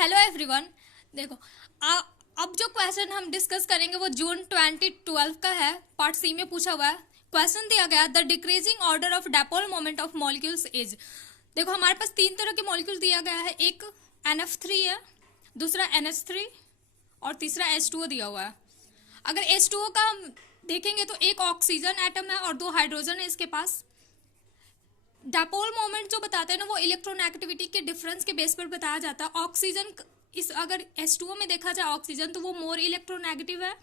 Hello everyone. देखो, अब जो क्वेश्चन हम डिस्कस करेंगे वो जून 2012 का है। पार्ट सी में पूछा हुआ है। क्वेश्चन दिया गया the decreasing order of dipole moment of molecules is. देखो, हमारे पास तीन तरह के मॉलिक्यूल दिया गया है। एक NF3 है, दूसरा NH3 और तीसरा H2O दिया हुआ है। अगर H2O का हम देखेंगे तो एक ऑक्सीजन एटम है और दो हाइड्रोजन है इसके पास। डायपोल मोमेंट जो बताते हैं ना, वो इलेक्ट्रोनेगेटिविटी के डिफरेंस के बेस पर बताया जाता है। ऑक्सीजन इस अगर H2O में देखा जाए ऑक्सीजन, तो वो मोर इलेक्ट्रोनेगेटिव है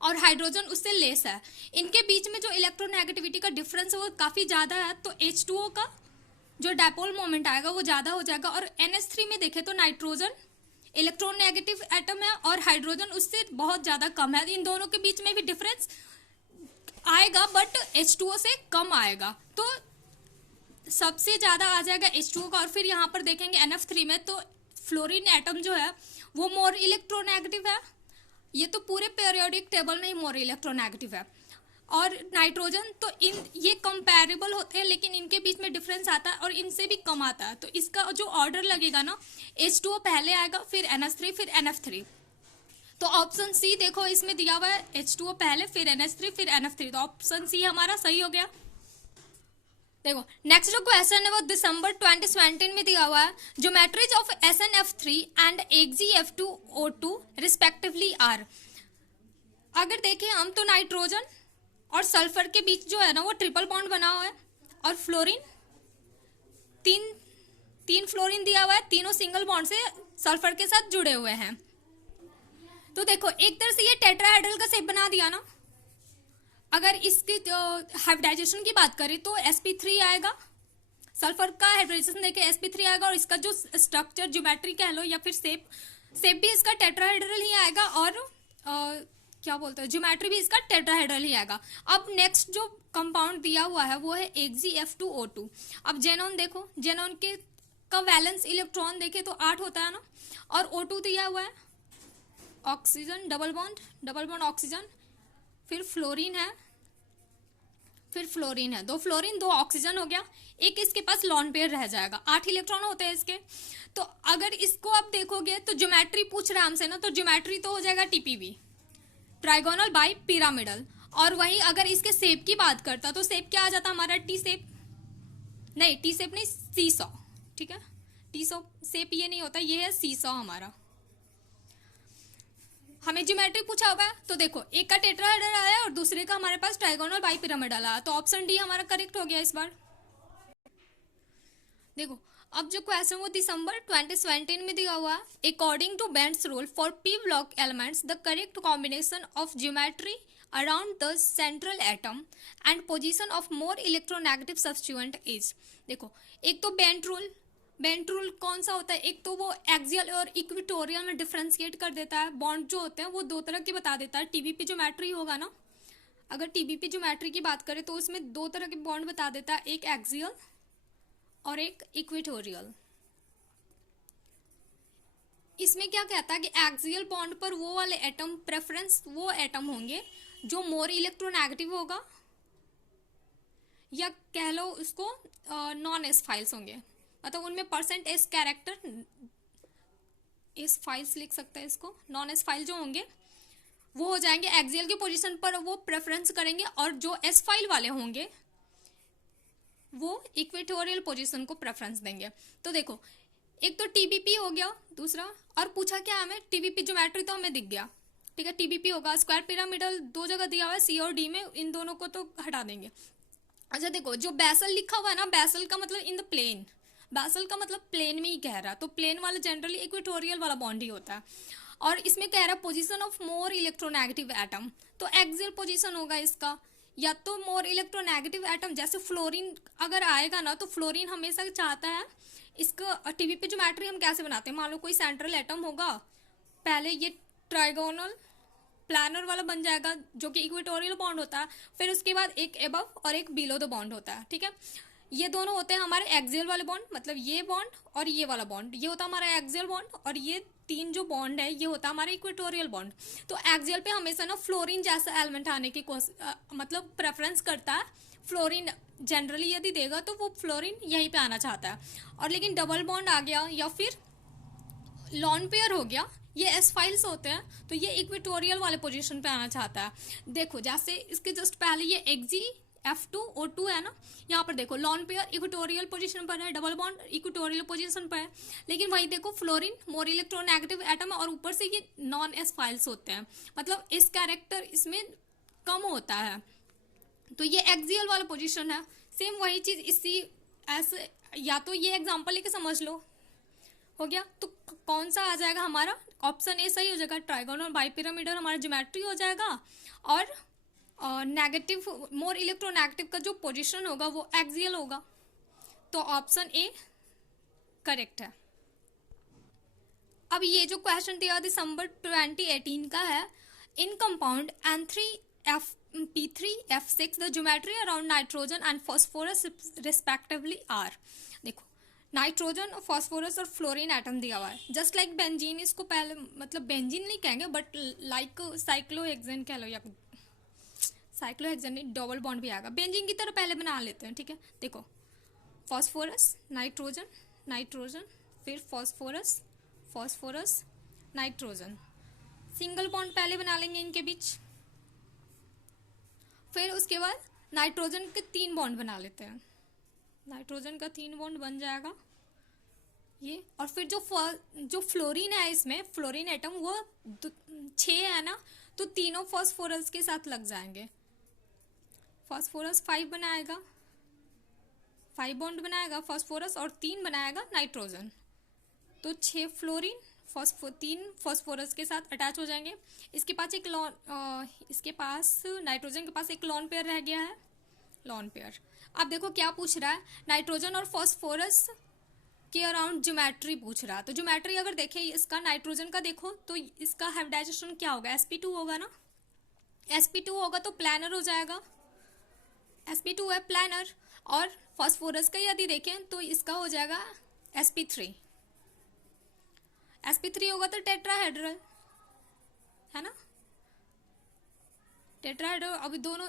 और हाइड्रोजन उससे लेस है। इनके बीच में जो इलेक्ट्रोनेगेटिविटी का डिफरेंस है वो काफ़ी ज़्यादा है, तो H2O का जो डायपोल मोमेंट आएगा वो ज़्यादा हो जाएगा। और NH3 में देखें तो नाइट्रोजन इलेक्ट्रोनेगेटिव एटम है और हाइड्रोजन उससे बहुत ज़्यादा कम है। इन दोनों के बीच में भी डिफरेंस आएगा, बट H2O से कम आएगा। तो सबसे ज़्यादा आ जाएगा H2O का। और फिर यहाँ पर देखेंगे NF3 में तो फ्लोरीन एटम जो है वो मोर इलेक्ट्रोनेगेटिव है। ये तो पूरे पीरियोडिक टेबल में ही मोर इलेक्ट्रोनेगेटिव है। और नाइट्रोजन तो इन ये कंपैरेबल होते हैं, लेकिन इनके बीच में डिफरेंस आता है और इनसे भी कम आता है। तो इसका जो ऑर्डर लगेगा ना, H2O पहले आएगा, फिर NH3, फिर NF3। तो ऑप्शन सी देखो, इसमें दिया हुआ है H2O पहले, फिर NH3, फिर NF3। तो ऑप्शन सी हमारा सही हो गया। देखो, नेक्स्ट जो क्वेश्चन है वो दिसंबर 2017 में दिया हुआ है। Geometries of SnF3 and AgF2O2 respectively are. अगर देखें हम तो नाइट्रोजन और सल्फर के बीच जो है ना वो ट्रिपल बॉन्ड बना हुआ है। और फ्लोरीन तीन फ्लोरीन दिया हुआ है, तीनों सिंगल बॉन्ड से सल्फर के साथ जुड़े हुए हैं। तो देखो, एक तरह से ये टेट्राहेड्रल का शेप बना दिया ना। अगर इसकी हाइब्रिडाइजेशन की बात करें तो sp3 आएगा। सल्फर का हाइब्रिडाइजेशन देखे sp3 आएगा, और इसका जो स्ट्रक्चर ज्योमेट्री कह लो या फिर शेप भी इसका टेट्राहेड्रल ही आएगा। और क्या बोलते हैं, ज्योमेट्री भी इसका टेट्राहेड्रल ही आएगा। अब नेक्स्ट जो कंपाउंड दिया हुआ है वो है AgF2O2। अब जेनॉन देखो, जेनॉन के का वैलेंस इलेक्ट्रॉन देखे तो 8 होता है ना। और O2 दिया हुआ है, ऑक्सीजन डबल बॉन्ड ऑक्सीजन, फिर फ्लोरीन है, दो फ्लोरीन दो ऑक्सीजन हो गया। एक इसके पास लॉन पेयर रह जाएगा, 8 इलेक्ट्रॉन होते हैं इसके। तो अगर इसको आप देखोगे तो ज्योमेट्री पूछ रहा है हमसे ना, तो ज्योमेट्री तो हो जाएगा TPB, ट्राइगोनल बाई पिरामिडल। और वही अगर इसके शेप की बात करता तो शेप क्या आ जाता हमारा, टी शेप नहीं, सीसॉ। ठीक है, टी शेप ये नहीं होता, ये है सीसॉ हमारा। हमें ज्योमेट्री पूछा होगा तो देखो, एक का टेट्राहेड्रल आया और दूसरे का हमारे पास ट्राइगोनल बाई पिरामिडल आया। तो ऑप्शन डी हमारा करेक्ट हो गया इस बार। देखो, अब जो क्वेश्चन वो दिसंबर 2017 में दिया हुआ है। According to Bent's rule for p block elements the correct combination of geometry around the central atom and position of more electronegative substituent is. देखो, एक तो बेंट रूल कौन सा होता है, एक तो वो एक्सियल और इक्वेटोरियल में डिफ्रेंशिएट कर देता है। बॉन्ड जो होते हैं वो दो तरह के बता देता है। टीबीपी ज्योमेट्री होगा ना, अगर टीबीपी ज्योमेट्री की बात करें तो उसमें दो तरह के बॉन्ड बता देता है, एक एक्सियल और एक इक्वेटोरियल। इसमें क्या कहता है कि एक्सियल बॉन्ड पर वो वाले एटम प्रेफरेंस वो एटम होंगे जो मोर इलेक्ट्रोनेगेटिव होगा, या कह लो उसको नॉन एस फाइल्स होंगे, मतलब उनमें %s कैरेक्टर एस फाइल्स लिख सकते हैं इसको। नॉन एस फाइल जो होंगे वो हो जाएंगे एक्सियल की पोजीशन पर वो प्रेफरेंस करेंगे, और जो एस फाइल वाले होंगे वो इक्वेटोरियल पोजीशन को प्रेफरेंस देंगे। तो देखो, एक तो टीबीपी हो गया, दूसरा और पूछा क्या हमें, टीबीपी ज्योमेट्री तो हमें दिख गया। ठीक है, टीबीपी होगा। स्क्वायर पिरामिडल दो जगह दिया हुआ है, C और D में, इन दोनों को तो हटा देंगे। अच्छा देखो, जो बेसल लिखा हुआ है ना, बेसल का मतलब इन द प्लेन, बेसल का मतलब प्लेन में ही कह रहा है। तो प्लेन वाला जनरली इक्वेटोरियल वाला बॉन्ड ही होता है। और इसमें कह रहा है position of more electronegative atom, तो एक्सियल पोजीशन होगा इसका, या तो मोर इलेक्ट्रोनेगेटिव एटम। जैसे फ्लोरीन अगर आएगा ना, तो फ्लोरीन हमेशा चाहता है इसका टीबीपी ज्योमेट्री हम कैसे बनाते हैं, मान लो कोई सेंट्रल एटम होगा, पहले ये ट्राइगोनल प्लानर वाला बन जाएगा जो कि इक्वेटोरियल बॉन्ड होता है, फिर उसके बाद एक एबव और एक बिलो द बॉन्ड होता है। ठीक है, ये दोनों होते हैं हमारे एक्सियल वाले बॉन्ड, मतलब ये बॉन्ड और ये वाला बॉन्ड, ये होता है हमारा एक्सियल बॉन्ड, और ये तीन जो बॉन्ड है ये होता है हमारा इक्वेटोरियल बॉन्ड। तो एक्सियल पे हमेशा ना फ्लोरीन जैसा एलिमेंट आने की मतलब प्रेफरेंस करता है। फ्लोरीन जनरली यदि देगा तो वो फ्लोरीन यहीं पे आना चाहता है। और लेकिन डबल बॉन्ड आ गया या फिर लॉन पेयर हो गया, ये एस फाइल्स होते हैं, तो ये इक्वेटोरियल वाले पोजीशन पे आना चाहता है। देखो जैसे इसके जस्ट पहले ये एक्जी F2O2 है ना, यहाँ पर देखो लॉन पेयर इक्वेटोरियल पोजीशन पर है, डबल बॉन्ड इक्वेटोरियल पोजीशन पर है। लेकिन वही देखो फ्लोरीन मोर इलेक्ट्रोनेगेटिव एटम है और ऊपर से ये नॉन एस फाइल्स होते हैं, मतलब इस कैरेक्टर इसमें कम होता है। तो ये एक्सियल वाला पोजीशन है। सेम वही चीज इसी ऐसे, या तो ये एग्जांपल लेके समझ लो, हो गया। तो कौन सा आ जाएगा हमारा, ऑप्शन ए सही हो जाएगा, ट्राइगोनल बाइपिरामिडल हमारा ज्योमेट्री हो जाएगा। और नेगेटिव मोर इलेक्ट्रोनेगेटिव का जो पोजीशन होगा वो एक्सियल होगा। तो ऑप्शन ए करेक्ट है। अब ये जो क्वेश्चन दिया दिसंबर 2018 का है, in compound N3P3F6 the geometry around nitrogen and phosphorus respectively are. देखो नाइट्रोजन और फास्फोरस और फ्लोरीन एटम दिया हुआ है, जस्ट लाइक बेंजीन। इसको पहले मतलब बेंजीन नहीं कहेंगे बट लाइक साइक्लोहेक्सेन कह लो, या साइक्लोहेक्सेन नहीं, डबल बॉन्ड भी आएगा, बेंजीन की तरह पहले बना लेते हैं, ठीक है। देखो फास्फोरस नाइट्रोजन नाइट्रोजन, फिर phosphorus phosphorus nitrogen, single bond पहले बना लेंगे इनके बीच। फिर उसके बाद नाइट्रोजन के 3 बॉन्ड बना लेते हैं, नाइट्रोजन का 3 बॉन्ड बन जाएगा ये। और फिर जो फ्लोरीन है, इसमें फ्लोरीन एटम वो 6 है ना, तो तीनों फास्फोरस के साथ लग जाएंगे। फास्फोरस 5 बनाएगा, 5 बॉन्ड बनाएगा फास्फोरस और 3 बनाएगा नाइट्रोजन, तो 6 फ्लोरीन 3 फास्फोरस के साथ अटैच हो जाएंगे। इसके पास एक इसके पास नाइट्रोजन के पास एक लॉन पेयर रह गया है, लॉन पेयर। अब देखो क्या पूछ रहा है, नाइट्रोजन और फास्फोरस के अराउंड ज्योमेट्री पूछ रहा है। तो ज्योमेट्री अगर देखें इसका, नाइट्रोजन का देखो तो इसका हाइब्रिडाइजेशन क्या होगा, sp2 होगा ना, sp2 होगा तो प्लानर हो जाएगा, sp2 है प्लानर। और फास्फोरस का यदि देखें तो इसका हो जाएगा sp3, sp3 होगा तो टेट्राहेड्रल है ना, टेट्राहेड्रल। अभी दोनों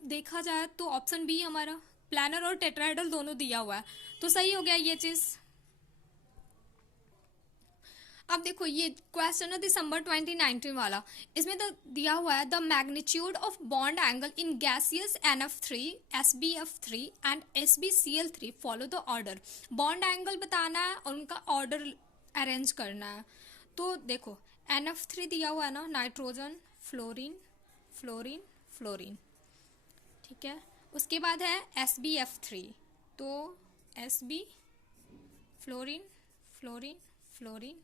देखा जाए तो ऑप्शन बी हमारा, प्लानर और टेट्राहेड्रल दोनों दिया हुआ है, तो सही हो गया ये चीज। अब देखो ये क्वेश्चन है दिसंबर 2019 वाला, इसमें तो दिया हुआ है the magnitude of bond angle in gaseous NF3 SbF3 and SbCl3 follow the order. Bond angle बताना है और उनका ऑर्डर अरेंज करना है। तो देखो NF3 दिया हुआ है ना, नाइट्रोजन फ्लोरीन फ्लोरीन फ्लोरीन, ठीक है। उसके बाद है SbF3, तो Sb फ्लोरीन फ्लोरीन फ्लोरीन,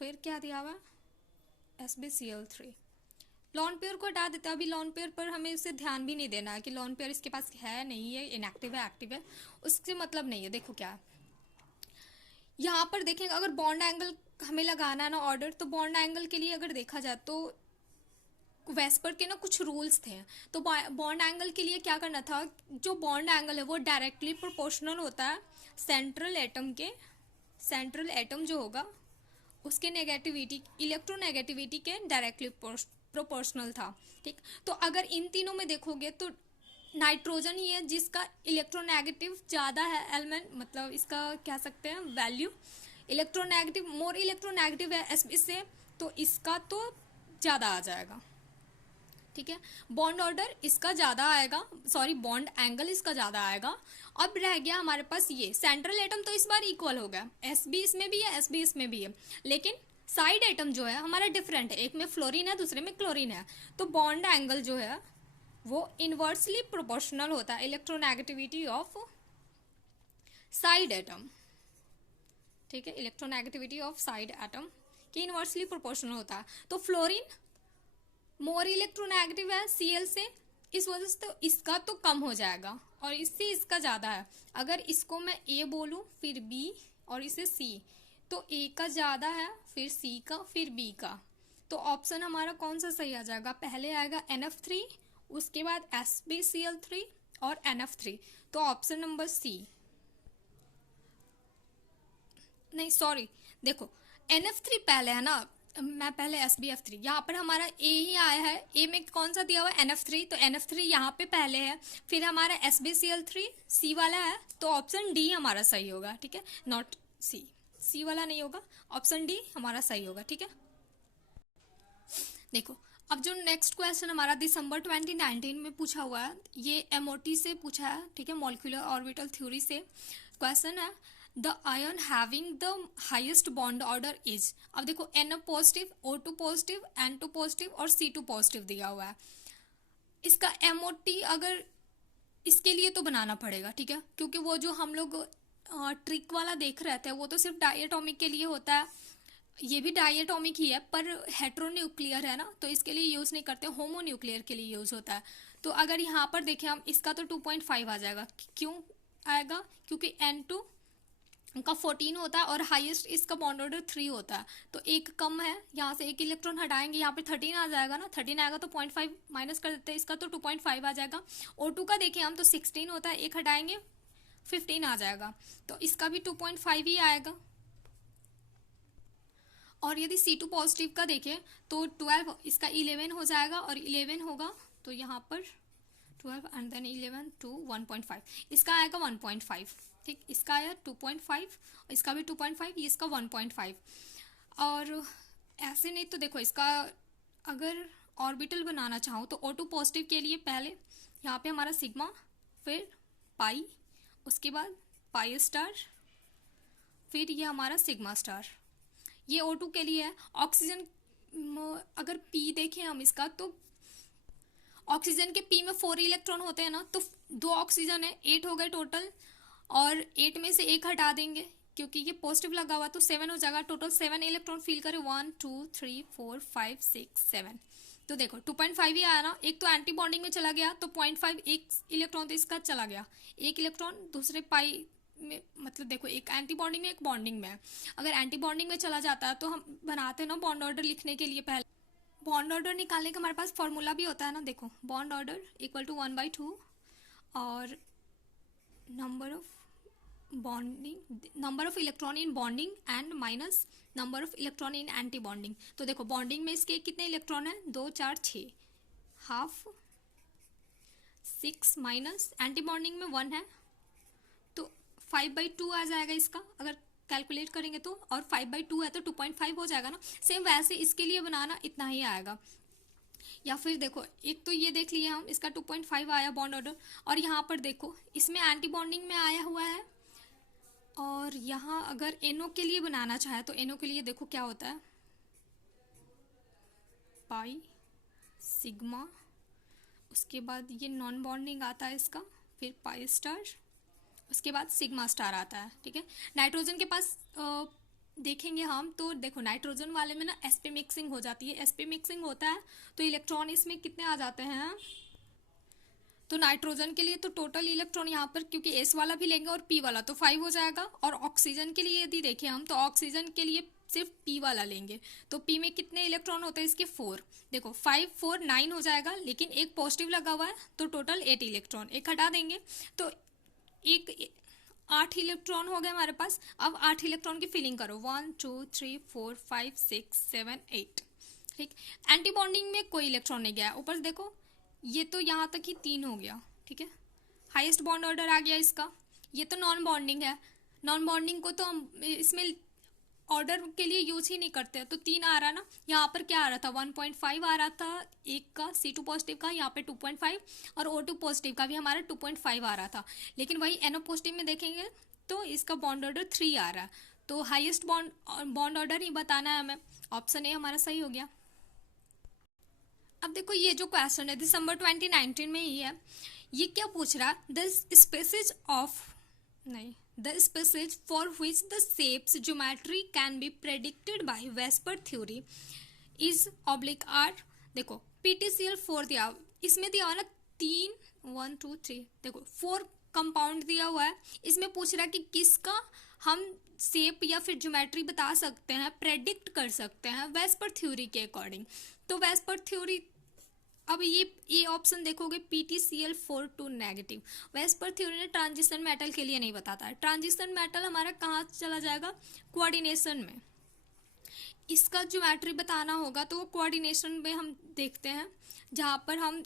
फिर क्या दिया हुआ SbCl3। लॉन पेयर को हटा देते हैं, अभी लॉन पेयर पर हमें उससे ध्यान भी नहीं देना है कि लॉन पेयर इसके पास है नहीं है, इनएक्टिव है एक्टिव है, उससे मतलब नहीं है। देखो क्या यहाँ पर देखेंगे, अगर बॉन्ड एंगल हमें लगाना है ना ऑर्डर, तो बॉन्ड एंगल के लिए अगर देखा जाए तो वेस्पर के ना कुछ रूल्स थे। तो बॉन्ड एंगल के लिए क्या करना था, जो बॉन्ड एंगल है वो डायरेक्टली प्रोपोर्शनल होता है सेंट्रल एटम के, सेंट्रल एटम जो होगा उसके नेगेटिविटी, इलेक्ट्रोनेगेटिविटी के डायरेक्टली प्रोपोर्शनल था, ठीक। तो अगर इन तीनों में देखोगे तो नाइट्रोजन ही है जिसका इलेक्ट्रोनेगेटिव ज़्यादा है एलिमेंट, मतलब इसका कह सकते हैं वैल्यू इलेक्ट्रोनेगेटिव, मोर इलेक्ट्रोनेगेटिव है इससे, तो इसका तो ज़्यादा आ जाएगा, ठीक है। बॉन्ड ऑर्डर इसका ज़्यादा आएगा, सॉरी बॉन्ड एंगल इसका ज़्यादा आएगा। अब रह गया हमारे पास ये सेंट्रल एटम, तो इस बार इक्वल हो गया, SB इसमें भी है SB इसमें भी है, लेकिन साइड एटम जो है हमारा डिफरेंट है, एक में फ्लोरीन है दूसरे में क्लोरीन है, तो बॉन्ड एंगल जो है वो इनवर्सली प्रोपोर्शनल होता है इलेक्ट्रोनेगेटिविटी ऑफ साइड एटम, ठीक है। इलेक्ट्रोनेगेटिविटी ऑफ साइड एटम की इनवर्सली प्रोपोर्शनल होता है। तो फ्लोरीन मोर इलेक्ट्रोनेगेटिव है Cl से, इस वजह से तो इसका तो कम हो जाएगा और इससे इसका ज़्यादा है। अगर इसको मैं A बोलूँ फिर B और इसे C, तो A का ज़्यादा है फिर C का फिर B का, तो ऑप्शन हमारा कौन सा सही आ जाएगा, पहले आएगा NF3 उसके बाद SbCl3 और NF3, तो ऑप्शन नंबर C। नहीं सॉरी, देखो NF3 पहले है ना, मैं पहले SbF3, यहाँ पर हमारा A ही आया है, A में कौन सा दिया हुआ है NF3, तो NF3 यहाँ पे पहले है, फिर हमारा SbCl3 C वाला है, तो ऑप्शन D हमारा सही होगा, ठीक है, नॉट C, सी वाला नहीं होगा, ऑप्शन डी हमारा सही होगा। ठीक है, देखो अब जो नेक्स्ट क्वेश्चन हमारा दिसंबर 2019 में पूछा हुआ है, ये एमओटी से पूछा है। ठीक है, मॉलिक्यूलर ऑर्बिटल थ्योरी से क्वेश्चन है, the ion having the highest bond order is. अब देखो N positive, O2 positive, N2 positive और C2 पॉजिटिव दिया हुआ है। इसका एमओटी अगर इसके लिए तो बनाना पड़ेगा। ठीक है, क्योंकि वो जो हम लोग ट्रिक वाला देख रहे थे वो तो सिर्फ डायटोमिक के लिए होता है, ये भी डायटोमिक ही है पर हेट्रोन्यूक्लियर है ना, तो इसके लिए यूज़ नहीं करते, होमोन्यूक्लियर के लिए यूज़ होता है। तो अगर यहाँ पर देखें हम, इसका तो 2.5 आ जाएगा। क्यों आएगा? क्योंकि N2 का 14 होता है और हाईएस्ट इसका बॉन्ड ऑर्डर 3 होता है, तो एक कम है, यहाँ से एक इलेक्ट्रॉन हटाएंगे, यहाँ पे 13 आ जाएगा ना, 13 आएगा तो 0.5 माइनस कर देते हैं, इसका तो 2.5 आ जाएगा। O2 का देखें हम तो 16 होता है, एक हटाएंगे 15 आ जाएगा, तो इसका भी 2.5 ही आएगा। और यदि C2 पॉजिटिव का देखें तो 12, इसका 11 हो जाएगा और 11 होगा तो यहाँ पर 12 एंड देन 11 टू 1.5, इसका आएगा 1.5। ठीक, इसका आया 2.5, इसका भी 2.5, ये इसका 1.5। और ऐसे नहीं तो देखो इसका अगर ऑर्बिटल बनाना चाहो तो O2 पॉजिटिव के लिए पहले यहाँ पे हमारा सिग्मा, फिर पाई, उसके बाद पाई स्टार, फिर ये हमारा सिग्मा स्टार, ये O2 के लिए है। ऑक्सीजन अगर P देखें हम इसका, तो ऑक्सीजन के P में 4 इलेक्ट्रॉन होते हैं ना, तो 2 ऑक्सीजन है, 8 हो गए टोटल, और 8 में से एक हटा देंगे क्योंकि ये पॉजिटिव लगा हुआ, तो 7 हो जाएगा। टोटल 7 इलेक्ट्रॉन फील करें, 1 2 3 4 5 6 7, तो देखो 2.5 ही आया ना। एक तो एंटी बॉन्डिंग में चला गया तो 0.5, एक इलेक्ट्रॉन तो इसका चला गया, एक इलेक्ट्रॉन दूसरे पाई में, मतलब देखो एक एंटी बॉन्डिंग में एक बॉन्डिंग में है। अगर एंटी बॉन्डिंग में चला जाता है तो हम बनाते हैं ना बॉन्ड ऑर्डर लिखने के लिए, पहले बॉन्ड ऑर्डर निकालने का हमारे पास फॉर्मूला भी होता है ना। देखो बॉन्ड ऑर्डर इक्वल टू 1/2 और number of electron in bonding and minus number of electron in anti bonding. तो देखो बॉन्डिंग में इसके कितने इलेक्ट्रॉन है, 2 4 6, हाफ 6 माइनस एंटी बॉन्डिंग में 1 है, तो 5/2 आ जाएगा इसका अगर कैलकुलेट करेंगे तो, और 5/2 है तो 2.5 हो जाएगा ना। सेम वैसे इसके लिए बनाना इतना ही आएगा। या फिर देखो एक तो ये देख लिए हम, इसका 2.5 आया बॉन्ड ऑर्डर, और यहाँ पर देखो इसमें एंटी बॉन्डिंग में आया हुआ है, और यहाँ अगर NO के लिए बनाना चाहे तो NO के लिए देखो क्या होता है, पाई सिग्मा, उसके बाद ये नॉन बॉन्डिंग आता है इसका, फिर पाई स्टार, उसके बाद सिग्मा स्टार आता है। ठीक है, नाइट्रोजन के पास देखेंगे हम तो देखो नाइट्रोजन वाले में ना sp मिक्सिंग हो जाती है, sp मिक्सिंग होता है तो इलेक्ट्रॉन इसमें कितने आ जाते हैं, तो नाइट्रोजन के लिए तो टोटल इलेक्ट्रॉन यहाँ पर क्योंकि S वाला भी लेंगे और P वाला तो 5 हो जाएगा, और ऑक्सीजन के लिए यदि देखें हम तो ऑक्सीजन के लिए सिर्फ P वाला लेंगे, तो P में कितने इलेक्ट्रॉन होते हैं इसके 4, देखो 5 4 9 हो जाएगा, लेकिन एक पॉजिटिव लगा हुआ है तो टोटल 8 इलेक्ट्रॉन, एक हटा देंगे तो एक 8 इलेक्ट्रॉन हो गए हमारे पास। अब 8 इलेक्ट्रॉन की फिलिंग करो, 1 2 3 4 5 6 7 8। ठीक, एंटी बॉन्डिंग में कोई इलेक्ट्रॉन नहीं गया, ऊपर देखो ये तो यहाँ तक ही 3 हो गया। ठीक है, हाईएस्ट बॉन्ड ऑर्डर आ गया इसका। ये तो नॉन बॉन्डिंग है, नॉन बॉन्डिंग को तो हम इसमें ऑर्डर के लिए यूज ही नहीं करते, तो 3 आ रहा ना। यहाँ पर क्या आ रहा था, 1.5 आ रहा था एक का C2 पॉजिटिव का, यहाँ पे 2.5, और O2 पॉजिटिव का भी हमारा 2.5 आ रहा था। लेकिन वही NO पॉजिटिव में देखेंगे तो इसका बॉन्ड ऑर्डर 3 आ रहा है, तो हाईएस्ट बॉन्ड ऑर्डर ही बताना है हमें, ऑप्शन ए हमारा सही हो गया। अब देखो ये जो क्वेश्चन है दिसंबर 2019 में ही है, ये क्या पूछ रहा है, the species for which the shape's geometry can be predicted by Vesper theory is /r। देखो PTCl4 दिया, इसमें दिया हुआ ना 3 1 2 3, देखो 4 कंपाउंड दिया हुआ है, इसमें पूछ रहा है कि किसका हम शेप या फिर ज्योमेट्री बता सकते हैं, प्रेडिक्ट कर सकते हैं वेस्पर थ्योरी के अकॉर्डिंग। तो वेस्पर थ्योरी, अब ये ऑप्शन देखोगे PTCl4 two negative, VSEPR theory ने ट्रांजिशन मेटल के लिए नहीं बताता है। ट्रांजिशन मेटल हमारा कहाँ चला जाएगा, कोऑर्डिनेशन में। इसका ज्योमेट्री बताना होगा तो वो कोऑर्डिनेशन में हम देखते हैं, जहाँ पर हम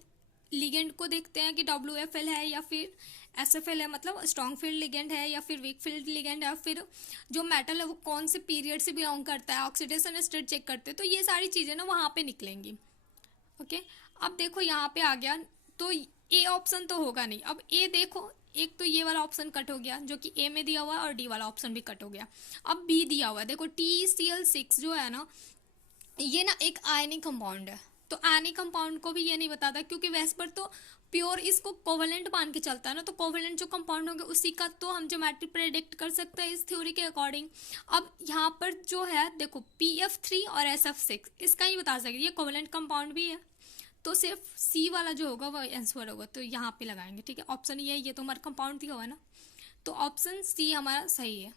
लिगेंड को देखते हैं कि WFL है या फिर SFL है मतलब स्ट्रॉन्ग फील्ड लिगेंड है या फिर वीक फील्ड लिगेंड है, फिर जो मेटल है वो कौन से पीरियड से बिलोंग करता है, ऑक्सीडेशन स्टेट चेक करते हैं, तो ये सारी चीज़ें ना वहाँ पे निकलेंगी। ओके, अब देखो यहाँ पे आ गया, तो ए ऑप्शन तो होगा नहीं। अब ए देखो, एक तो ये वाला ऑप्शन कट हो गया जो कि ए में दिया हुआ है, और डी वाला ऑप्शन भी कट हो गया। अब बी दिया हुआ है, देखो TCl6 जो है ना, ये ना एक आयनिक कंपाउंड है, तो आयनिक कंपाउंड को भी ये नहीं बताता, क्योंकि वैसे पर तो प्योर इसको कोवेलेंट मान के चलता है ना, तो कोवेलेंट जो कंपाउंड होंगे उसी का तो हम ज्योमेट्री प्रेडिक्ट कर सकते हैं इस थ्योरी के अकॉर्डिंग। अब यहाँ पर जो है देखो PF3 और SF6 इसका ही बता सकते, ये कोवेलेंट कंपाउंड भी है, तो सिर्फ सी वाला जो होगा वो आंसर होगा, तो यहाँ पे लगाएंगे। ठीक है, ऑप्शन ये है, ये तो हमारा कंपाउंड दिया हुआ है ना, तो ऑप्शन सी हमारा सही है।